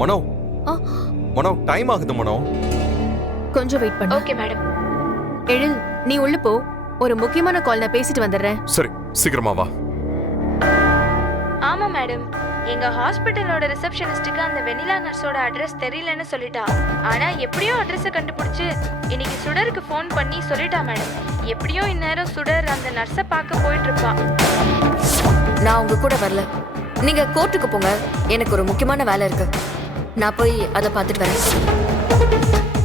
மனோ ஆ. மனோ time ஆகுது மனோ. கொஞ்சம் wait பண்ணு. Okay madam. எழில், நீ உள்ள போ. ஒரு முக்கியமான கால் நான் பேசிட்டு வந்துடுறேன். சரி சீக்கிரமா வா. ஆமா மேடம், எங்க ஹாஸ்பிட்டலோட ரிசப்ஷனிஸ்டுக்கு அந்த வெண்ணிலா நர்ஸோட அட்ரஸ் தெரியலன்னு சொல்லிட்டா. ஆனா எப்படியோ அட்ரஸை கண்டுபிடிச்சு இன்னைக்கு சுடருக்கு ஃபோன் பண்ணி சொல்லிட்டா மேடம். எப்படியோ இந்நேரம் சுடர் அந்த நர்ஸை பார்க்க போயிட்டு இருப்பா. நான் உங்க கூட வரல. நீங்க கோர்ட்டுக்கு போங்க, எனக்கு ஒரு முக்கியமான வேலை இருக்கு. நான் போய் அதை பார்த்துட்டு வரேன்.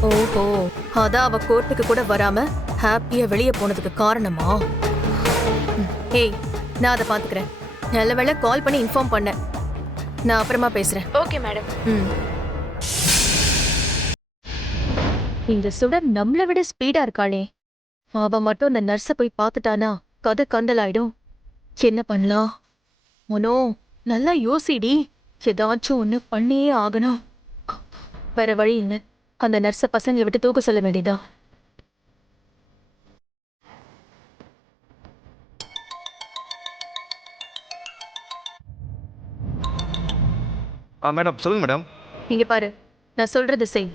ஓஹோ, அதான் அவ கோர்ட்டுக்கு கூட வராம ஹாப்பியா வெளியே போனதுக்கு காரணமா? ஏய், நான் அதை பாத்துக்கிறேன். நல்ல வேளை கால் பண்ணி இன்ஃபார்ம் பண்ணேன். நான் அப்புறமா பேசுறேன். Okay madam. இந்த சுடர் நம்மளை விட ஸ்பீடா இருக்காளே. அவ மட்டும் அந்த நர்ஸை போய் பார்த்துட்டானா கதை கந்தலாயிடும். என்ன பண்ணலாம்? மனோ, நல்லா யோசிடி. ஏதாச்சும் ஒண்ணு பண்ணியே ஆகணும். வேற வழி இல்லை. அந்த நர்ஸை பசங்களை விட்டு தூக்க சொல்ல வேண்டியதா? மேடம் சொல்லுங்க மேடம். இங்க பாரு, நான் சொல்றது செய்.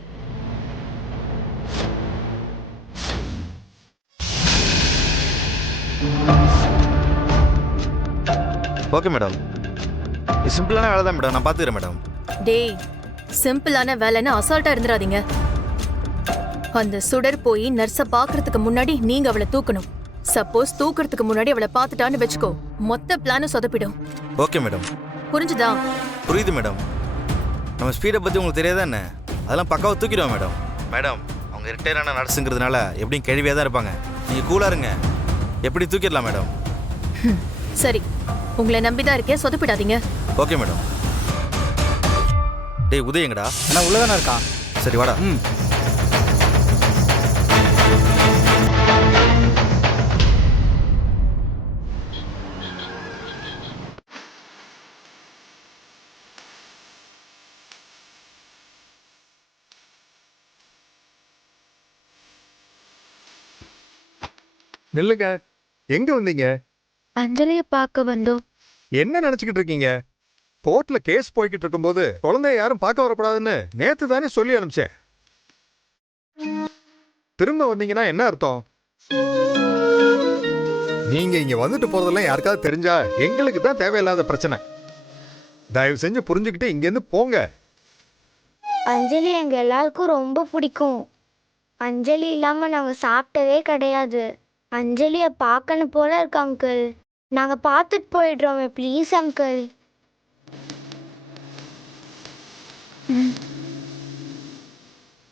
ஓகே மேடம், இது சிம்பிளான வேலை தான் மேடம், நான் பார்த்துக்கிறேன் மேடம். டேய், சிம்பிளான வேலைன்னு அசால்ட்டா இருந்துடாதீங்க. அந்த சுடர் போய் நர்ஸை பாக்குறதுக்கு முன்னாடி நீங்க அவளை தூக்கணும். சப்போஸ் தூக்குறதுக்கு முன்னாடி அவளை பார்த்துட்டான்னு வச்சுக்கோ, மொத்த பிளானும் சொதப்பிடும். Okay madam. புரிஞ்சுதா? புரியுது மேடம். நம்ம ஸ்பீடை பற்றி உங்களுக்கு தெரியாதா என்ன? அதெல்லாம் பக்காவை தூக்கிடுவோம் மேடம். மேடம், அவங்க ரிட்டையரான நர்ஸுங்கிறதுனால எப்படியும் கேள்வியாக தான் இருப்பாங்க. நீங்கள் கூலாக இருங்க, எப்படி தூக்கிடலாம் மேடம். சரி, உங்களை நம்பிதான் இருக்கேன், சொதப்பிடாதீங்க. Okay madam. டேய் உதயங்கடா. அண்ணா உள்ளதானே இருக்கான். சரி வாடா. நில்லுங்க, எங்க வந்தீங்க? அஞ்சலியை பார்க்க வந்தோம். என்ன நினைச்சுக்கிட்டு இருக்கீங்க? கோர்ட்ல கேஸ் போய்கிட்டு இருக்கும்போது குழந்தைய யாரும் பார்க்க வரக்கூடாதுன்னு நேத்து தானே சொல்லி அனுப்பிச்சேன். திரும்ப வந்தீங்கன்னா என்ன அர்த்தம்? நீங்க இங்க வந்துட்டு போறதெல்லாம் யாருக்காவது தெரிஞ்சா எங்களுக்கு தான் தேவையில்லாத பிரச்சனை. தயவு செஞ்சு புரிஞ்சுக்கிட்டு இங்க இருந்து போங்க. அஞ்சலி எங்க எல்லாருக்கும் ரொம்ப பிடிக்கும். அஞ்சலி இல்லாம நாங்க சாப்பிட்டதே கிடையாது. அஞ்சலிய பார்க்கணும் போல இருக்கு அங்கிள். நாங்க பார்த்துட்டு போயிடுறோமே, ப்ளீஸ் அங்கிள்.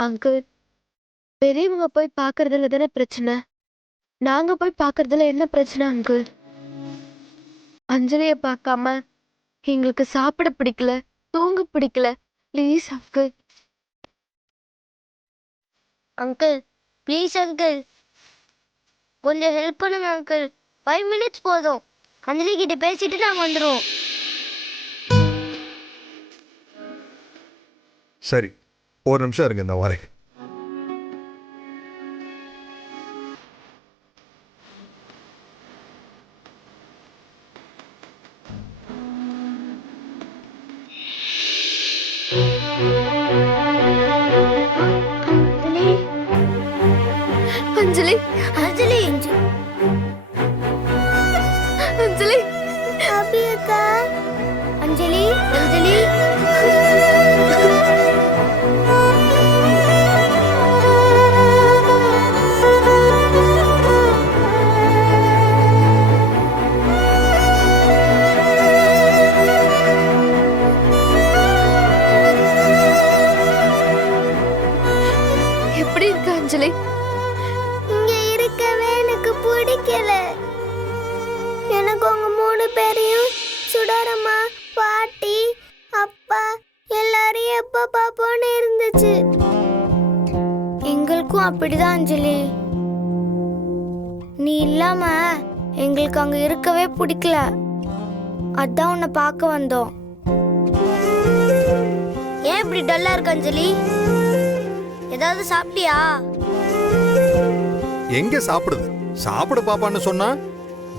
அங்கிள், பெரியவங்க போய் பார்க்கறதுல தானே பிரச்சனை. நாங்க போய் பார்க்கறதுல என்ன பிரச்சனை அங்கிள்? அஞ்சலியை பார்க்காம எங்களுக்கு சாப்பிட பிடிக்கல, தூங்க பிடிக்கல. Please uncle. Uncle please uncle, கொஞ்சம் ஹெல்ப் பண்ணுங்க அங்கிள். 5 minutes போதும். அஞ்சலி கிட்ட பேசிட்டு நாங்க வந்துடுவோம். சரி, ஒரு நிமிஷம் இருங்க, இந்த வரேன். அஞ்சலி, அஞ்சலி அஞ்சலி, அபி அக்கா. அஞ்சலி, அஞ்சலி. எப்படி இருக்க அஞ்சலி? இங்க இருக்கவே எனக்கு பிடிக்கல. எனக்கு உங்க 3 பேரையும், சுடரம்மா, பாட்டி, அப்பா எல்லாரையும் எப்ப பாப்போன்னு இருந்துச்சு. எங்களுக்கும் அப்படிதான் அஞ்சலி. நீ இல்லாம எங்களுக்கு அங்க இருக்கவே பிடிக்கல. அதான் உன்னை பார்க்க வந்தோம். ஏன் இப்படி டல்லா இருக்க அஞ்சலி? ஏதாவது சாப்பிட்டியா? எங்க சாப்பிடுது? சாப்பிட பாப்பான்னு சொன்னா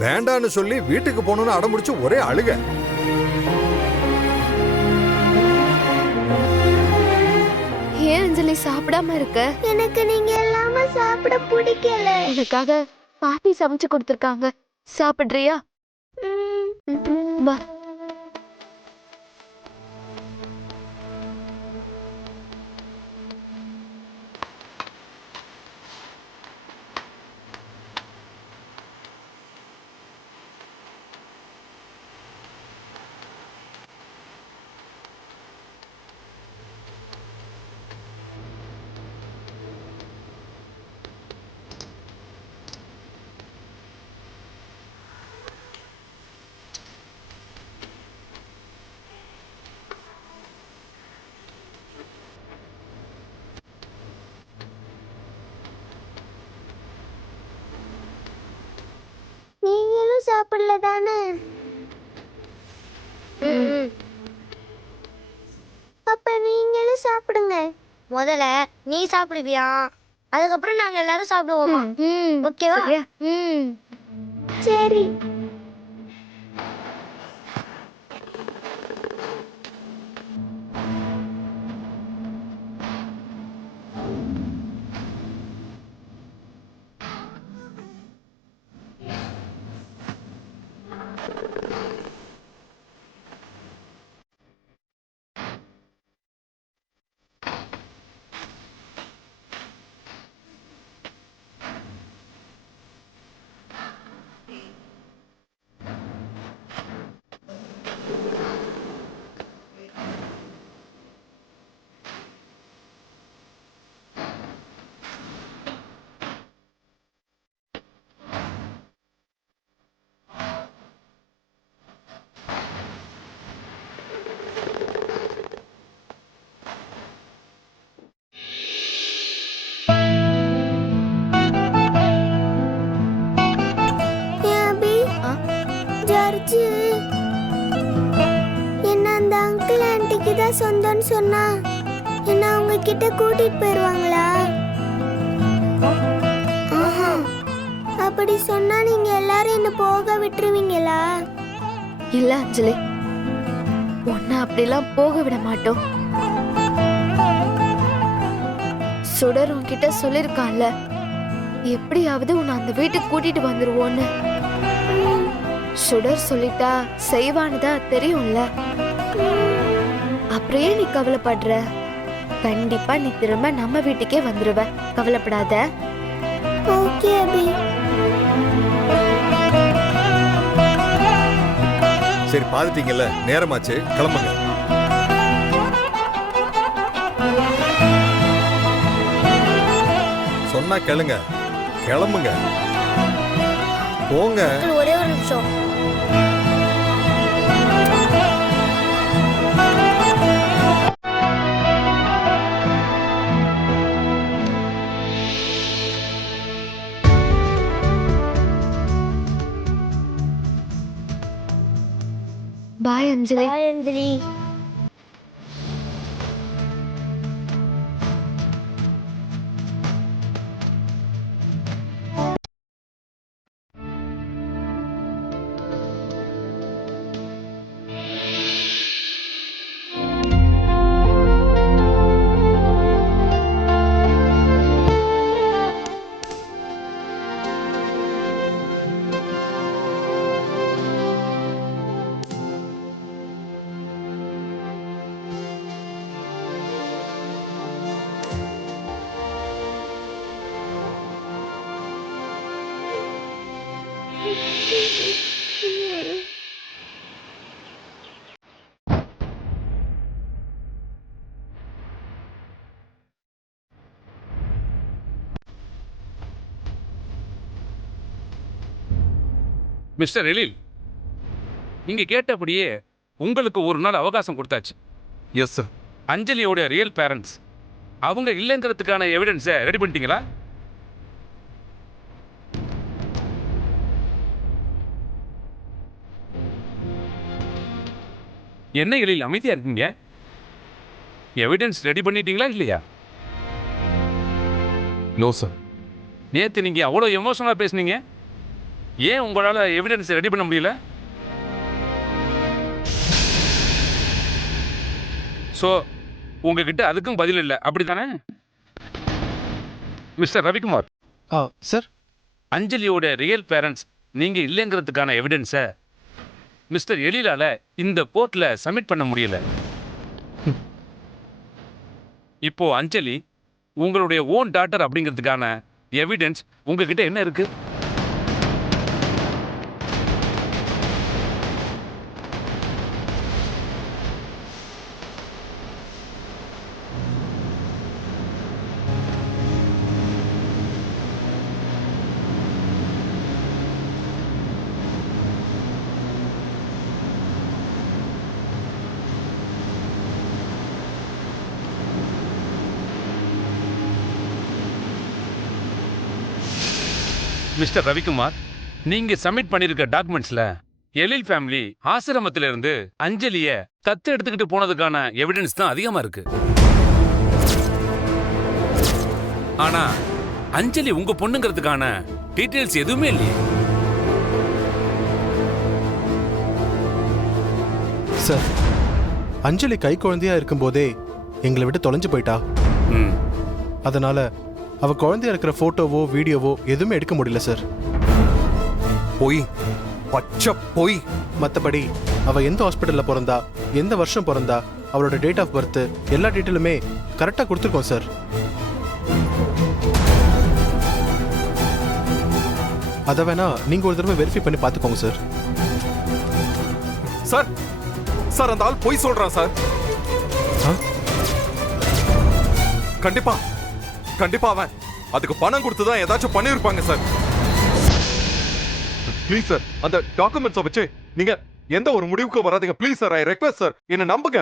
வேண்டான்னு சொல்லி வீட்டுக்கு போகணும்னு அடம்பிடிச்சு ஒரே அழுக. அஞ்சலி சாப்பிடாம இருக்க? எனக்கு நீங்க எல்லாமே சாப்பிட பிடிக்கல. எனக்காக பாட்டி சமைச்சு கொடுத்துருக்காங்க, சாப்பிடுறியா? வா. நீங்களும் சாப்பிடல தானே? அப்ப நீங்களும் சாப்பிடுங்க. முதல்ல நீ சாப்பிடுவியா, அதுக்கப்புறம் நாங்க எல்லாரும் சாப்பிடுவோமா? ஓகேவா? சரி. என்ன அந்த அங்கிள் ஆன்ட்டிக்கு தான் சொந்தம்னு சொன்னா என்ன அவங்க கிட்ட கூட்டிட்டு போயிருவாங்களா? ஆஹா, அப்படி சொன்னா நீங்க எல்லாரும் என்ன போக விட்டுருவீங்களா? இல்ல அஞ்சலி, உன்னை அப்படிலாம் போக விட மாட்டோம். சுடர் உன்கிட்ட சொல்லிருக்கான்ல, எப்படியாவது உன்னை அந்த வீட்டுக்கு கூட்டிட்டு வந்துருவோன்னு. சுடர் சொல்லிட்டா செய்வானுதா தெரியும்ல. அப்படியே நீ கவலைப்படுற? கண்டிப்பா நீ திரும்ப நம்ம வீட்டுக்கே வந்துருவ, கவலைப்படாத. ஓகே அபி. சரி, பாத்துட்டீங்கல்ல, நேரமாச்சு, கிளம்புங்க. சொன்னா கேளுங்க, கிளம்புங்க, போங்க. ஒரே ஒரு நிமிஷம். பாய் அஞ்சலி. பாய் அஞ்சலி. மிஸ்டர் எழில், நீங்க கேட்டபடியே உங்களுக்கு ஒரு நாள் அவகாசம் கொடுத்தாச்சு. Yes sir. அஞ்சலியோட ரியல் பேரண்ட்ஸ் அவங்க இல்லைங்கிறதுக்கான எவிடன்ஸை ரெடி பண்ணிட்டீங்களா? என்ன எழில் அமைதியா இருக்கீங்க? எவிடன்ஸ் ரெடி பண்ணிட்டீங்களா இல்லையா? No sir. நேற்று நீங்க அவ்வளோ எமோஷனலாக பேசுனீங்க, ஏன் உங்களால் எவிடன்ஸ் ரெடி பண்ண முடியல? ஸோ உங்ககிட்ட அதுக்கும் பதில் இல்லை அப்படித்தானே? மிஸ்டர் ரவிக்குமார், சார், அஞ்சலியோட ரியல் பேரண்ட்ஸ் நீங்க இல்லைங்கிறதுக்கான எவிடன்ஸை மிஸ்டர் எழிலால இந்த கோர்ட்ல சப்மிட் பண்ண முடியல. இப்போ அஞ்சலி உங்களுடைய ஓன் டாட்டர் அப்படிங்கிறதுக்கான எவிடன்ஸ் உங்ககிட்ட என்ன இருக்கு? மிஸ்டர் ரவிக்குமார், நீங்க சப்மிட் பண்ணிருக்க டாக்குமெண்ட்ஸ்ல எழில் ஃபேமிலி ஆசிரமத்தில இருந்து அஞ்சலிய தத்து எடுத்துக்கிட்டு போனதுக்கான எவிடன்ஸ் தான் அதிகமா இருக்கு. ஆனா அஞ்சலி உங்க பொண்ணுங்கிறதுக்கான டீடைல்ஸ் எதுவுமே இல்லையே. சார், அஞ்சலி கை குழந்தையா இருக்கும்போதே எங்களை விட்டு தொலைஞ்சு போயிட்டா. அதனால அவ குழந்தையா இருக்கிற போட்டோவோ வீடியோவோ எதுவுமே எடுக்க முடியல சார். போய் பச்சை போய். மற்றபடி அவ எந்த ஹாஸ்பிட்டல்ல பிறந்தா, எந்த வருஷம் பிறந்தா, அவளோட டேட் ஆஃப் பர்த் எல்லா டீட்டெயிலுமே கரெக்டா கொடுத்துருக்கோம் சார். அதை வேணா நீங்க ஒரு தடவை வெரிஃபை பண்ணி பார்த்துக்கோங்க சார். சார் சார் அந்த ஆள் போய் சொல்றான் சார். கண்டிப்பா கண்டிப்பா அவன் அதுக்கு பணம் கொடுத்து தான் ஏதாச்சும் பண்ணிருப்பாங்க சார். ப்ளீஸ் சார், அந்த டாக்குமெண்ட்ஸை வச்சு நீங்க எந்த ஒரு முடிவுக்கு வராதீங்க. Please sir, I request sir, என்ன நம்புங்க.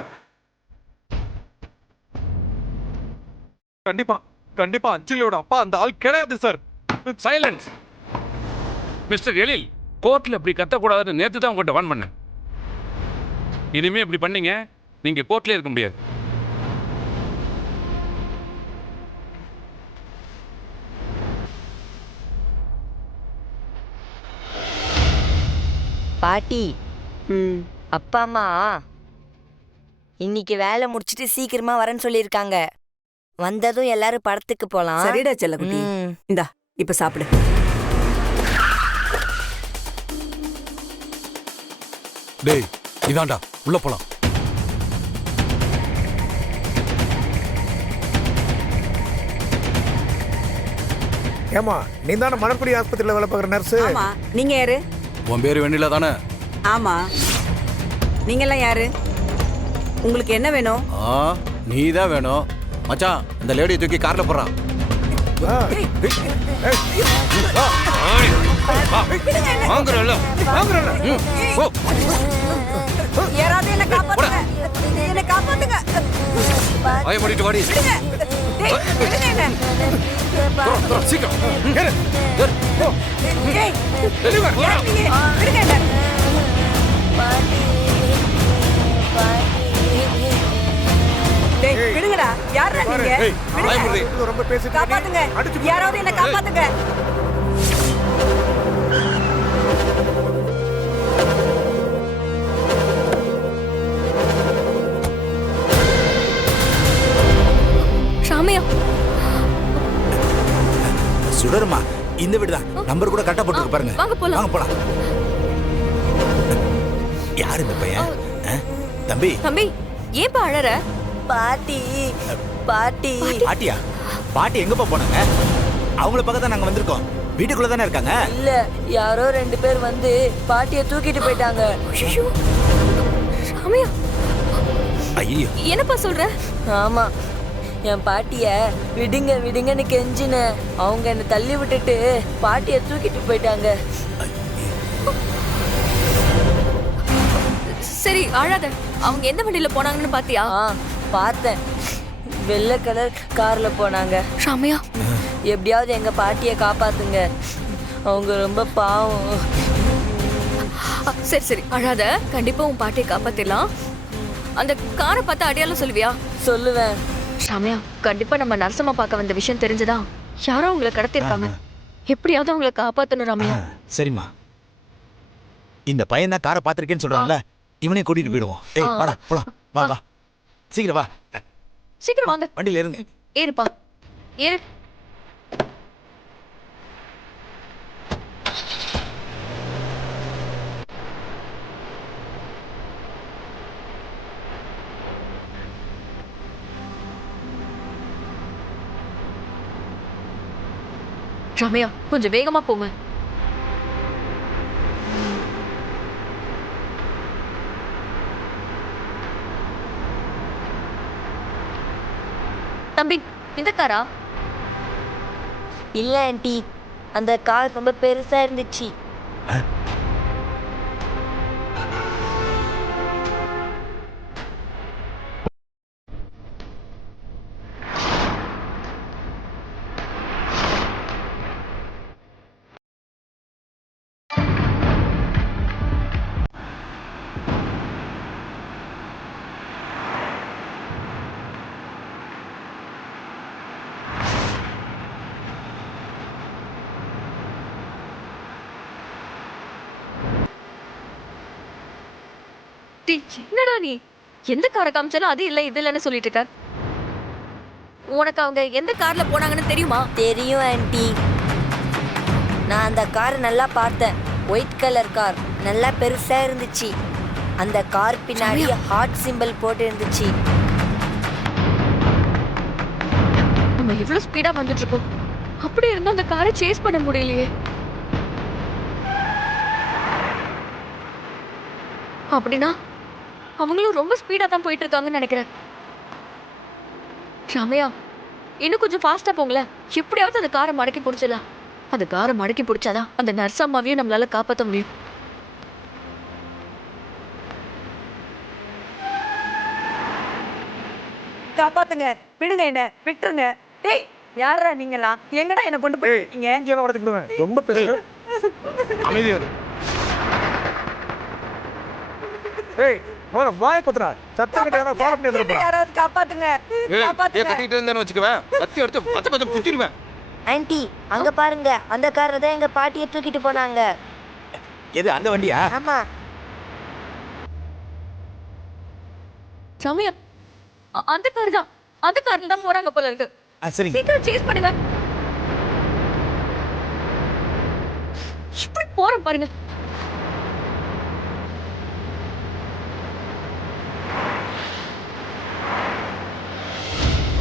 கண்டிப்பா கண்டிப்பா அஞ்சலியோட அப்பா அந்த ஆள் கிடையாது சார். சைலன்ஸ். மிஸ்டர் எழில், கோர்ட்ல இப்படி கத்தக்கூடாதுன்னு நேத்து தான் உங்கள்கிட்ட வார்ன் பண்ணேன். இனிமே இப்படி பண்ணீங்க நீங்க கோர்ட்ல இருக்க முடியாது. பாட்டி, அப்பா அம்மா இன்னைக்கு வேலை முடிச்சிட்டு சீக்கிரமா வரேன்னு சொல்லியிருக்காங்க. வந்ததும் எல்லாரும் படத்துக்கு போலாம். சரிடா செல்லக்குட்டி, இந்தா இப்ப சாப்பிடு. டேய், இதாண்டா உள்ள போலாம். ஏமா, நீ தானே மணக்குடி ஆஸ்பத்திரியில் வேலை பார்க்குற நர்ஸு? ஆமா, நீங்க யாரு? உன் பேரு வெண்ணிலா தானே? ஆமா, நீங்க எல்லாம் யாரு? உங்களுக்கு என்ன வேணும்? நீ தான் வேணும். மச்சான், இந்த லேடியை தூக்கி கார்ல போறான். யாராவது என்ன காப்பாத்துங்க, என்ன காப்பாத்துங்க. ஆய மாட்டிட்டு வாடி. சீக்கிரம். விடுங்கடா, யாரா நீங்க? ரொம்ப பேசி காப்பாத்துங்க, யாராவது என்ன காப்பாத்துங்க. ஷாமையா, சுடருமா, இந்த வீடு தான். நம்பர் கூட கரெக்டா போட்டுருக்கு பாருங்க. வாங்க போலாம். வாங்க போலாம். யாரு இந்த பையன்? தம்பி. தம்பி, ஏன்பா அழற? பாட்டி பாட்டி. பாட்டியா? பாட்டி எங்கப்பா போனாங்க? அவங்கள பக்கம் தான் நாங்க வந்திருக்கோம். வீட்டுக்குள்ள தானே இருக்காங்க. இல்ல, யாரோ 2 பேர் வந்து பாட்டியை தூக்கிட்டு போயிட்டாங்க. ஷாமையா, ஐயோ, என்னப்பா சொல்ற? ஆமா, என் பாட்டிய விடுங்க விடுங்கன்னு கெஞ்சின. அவங்க என்ன தள்ளி விட்டுட்டு பாட்டிய தூக்கிட்டு போயிட்டாங்க. சரி அழாத. அவங்க எந்த வண்டியில போனாங்கன்னு பாத்தியா? பார்த்தேன், வெள்ளை கலர் கார்ல போனாங்க. ஷாமையா, எப்படியாவது எங்க பாட்டிய காப்பாத்துங்க, அவங்க ரொம்ப பாவம். சரி சரி அழாத. கண்டிப்பா உன் பாட்டியை காப்பாத்திடலாம். அந்த காரை பார்த்து அடையாளம் சொல்லுவியா? சொல்லுவேன். ஷாமியா, கண்டிப்பா நம்ம நரசம்மா பார்க்க வந்த விஷயம் தெரிஞ்சுதா யாரோ அவங்கள கடத்திருக்காங்க. எப்படியாவது அவங்கள காப்பாத்தணும் ராமையா. சரிம்மா. இந்த பையன் தான் காரை பார்த்திருக்கேன்னு சொல்றான்ல, இவனே கூட்டிட்டு போயிடுவோம். ஏய் வாடா போலாம். வா வா, சீக்கிரம் வா. சீக்கிரம் வாங்க. வண்டியில இருங்க. ஏறுப்பா, ஏறு. ரம்யா, கொஞ்சம் வேகமா போங்க. தம்பி, இந்த காரா? இல்ல ஆண்டி, அந்த கார் ரொம்ப பெருசா இருந்துச்சு. என்னடா நீ எந்த காரை காமிச்சாலும் அது இல்லை இது இல்லைன்னு சொல்லிட்டு இருக்க. உனக்கு அவங்க எந்த கார்ல போனாங்கன்னு தெரியுமா? தெரியும் ஆண்டி, நான் அந்த கார் நல்லா பார்த்தேன். ஒயிட் கலர் கார், நல்லா பெருசா இருந்துச்சு. அந்த கார் பின்னாடி ஹார்ட் சிம்பிள் போட்டு இருந்துச்சு. நம்ம எவ்வளவு ஸ்பீடா வந்துட்டு இருக்கோம், அப்படி இருந்தா அந்த காரை சேஸ் பண்ண முடியலையே. அப்படின்னா அவங்களும் ரொம்ப ஸ்பீடா தான் போயிட்டு இருக்காங்கன்னு நினைக்கிறேன். ரம்யா, இன்னும் கொஞ்சம் ஃபாஸ்டா போங்களேன். எப்படியாவது அந்த காரை மடக்கி பிடிச்சிடலாம். அந்த காரை மடக்கி பிடிச்சாதான் அந்த நர்ஸ் அம்மாவையும் நம்மளால காப்பாற்ற முடியும். காப்பாத்துங்க, விடுங்க, என்ன விட்டுருங்க. டேய், யாரா நீங்களாம்? எங்கடா என்ன கொண்டு போய் ரொம்ப பெரிய அமைதியா ஏய் வாய குத்துறா சத்தம் கிட்ட ஃபாலோ பண்ணி வந்துருப்பா. யாராவது காப்பாத்துங்க, காப்பாத்துங்க. கட்டிட்டு இருந்தேன்னு வச்சுக்குவேன், கத்தி எடுத்து பச்சை பச்சை குத்திடுவேன். ஆண்டி, அங்க பாருங்க, அந்த காரை தான் எங்க பாட்டியை தூக்கிட்டு போனாங்க. எது அந்த வண்டியா? ஆமா. ரம்யா, அந்த கார் தான், அந்த கார்ல தான் போறாங்க போல இருக்கு. சரிங்க. சீக்கிரம் சேஸ் பண்ணுங்க. இப்படி போறோம் பாருங்க.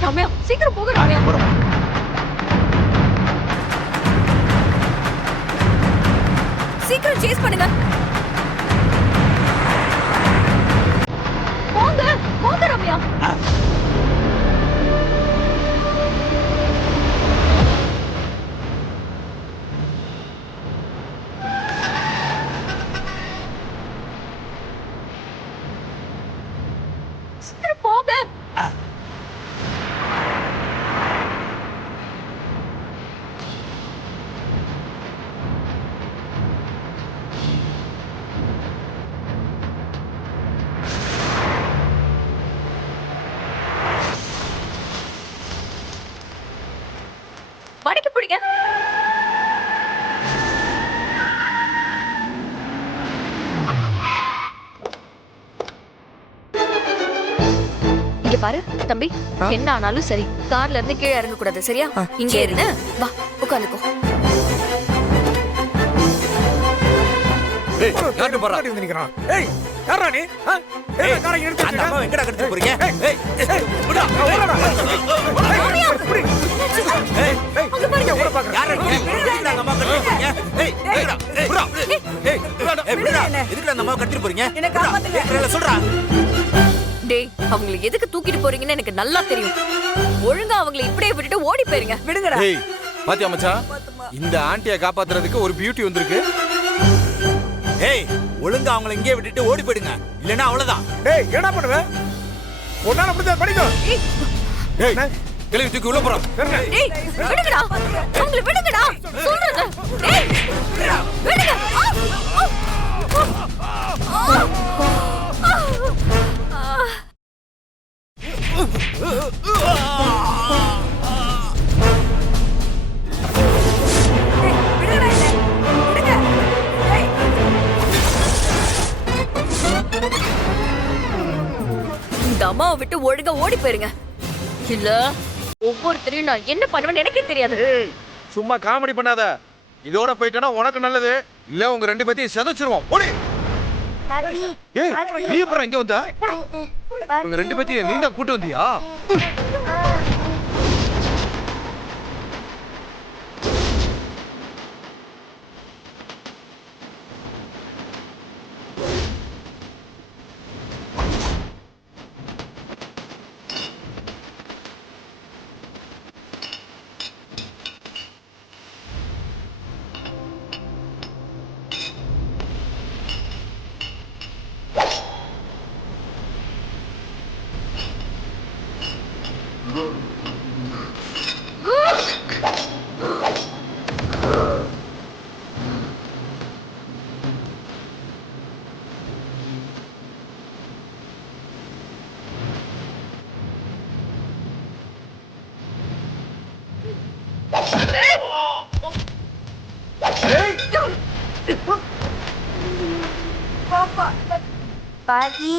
ரம்யா, சீக்கிரம் போக ரம்யா. சீக்கிரம் சேஸ் பண்ணுங்க. போங்க, போங்க ரம்யா. சீக்கிரம் போங்க. மடக்கி பிடிங்க. இங்க பாரு தம்பி, என்ன ஆனாலும் சரி கார்ல இருந்து கீழே இறங்க கூடாது, சரியா? இங்க இருந்து வா, உட்காந்துக்கோ. ஏய், யாரு போறா? வந்து நிக்கறான். ஏய், யாரா நீ? ஏய், காரை எடுத்து அந்த அம்மா எங்கடா கடத்திட்டு போறீங்க? ஏய், விடா. ஏய், அங்க பாருங்க, உள்ள பாக்குறேன். யாரா நீ? எதுக்கு அந்த அம்மா கடத்திட்டு போறீங்க? ஏய், விடா. விடா. ஏய், விடா. எதுக்கு அந்த அம்மா கடத்திட்டு போறீங்க? என்ன காப்பாத்துங்க. ஏய், சொல்றா. டேய், அவங்களை எதுக்கு தூக்கிட்டு போறீங்கன்னு எனக்கு நல்லா தெரியும். ஒழுங்கா அவங்களை இப்படியே விட்டுட்டு ஓடி போயிருங்க. விடுங்கடா. ஏய், பாத்தியா மச்சான்? இந்த ஆண்டியை காப்பாத்துறதுக்கு ஒரு பியூட்டி வந்திருக்கு. ஏய், ஒழுங்கா அவங்களை இங்கே விட்டுட்டு ஓடி போயிடுங்க, இல்லனா அவ்வளவுதான். டேய், என்ன பண்ணுவ? ஒண்ணால முடிஞ்சா படிங்க. ஏய், கிளவி தூக்கி உள்ள போறோம். டேய், விடுங்கடா. அவங்களை விடுங்கடா. சொல்றேன். டேய், விடுங்க. இந்த அம்மாவை விட்டு ஒழுங்கா ஓடி போயிருங்க. இல்ல ஒவ்வொருத்தரையும் நான் என்ன பண்ணுவேன்னு எனக்கே தெரியாது. சும்மா காமெடி பண்ணாத. இதோட போயிட்டேன்னா உனக்கு நல்லது. இல்ல உங்க ரெண்டு பேத்தையும் செதைச்சிருவோம். ஓடி. ஏய் நீ அப்புறம் இங்க வந்தா? உங்க ரெண்டு பேத்தையும் நீ தான் கூட்டு வந்தியா? பாட்டி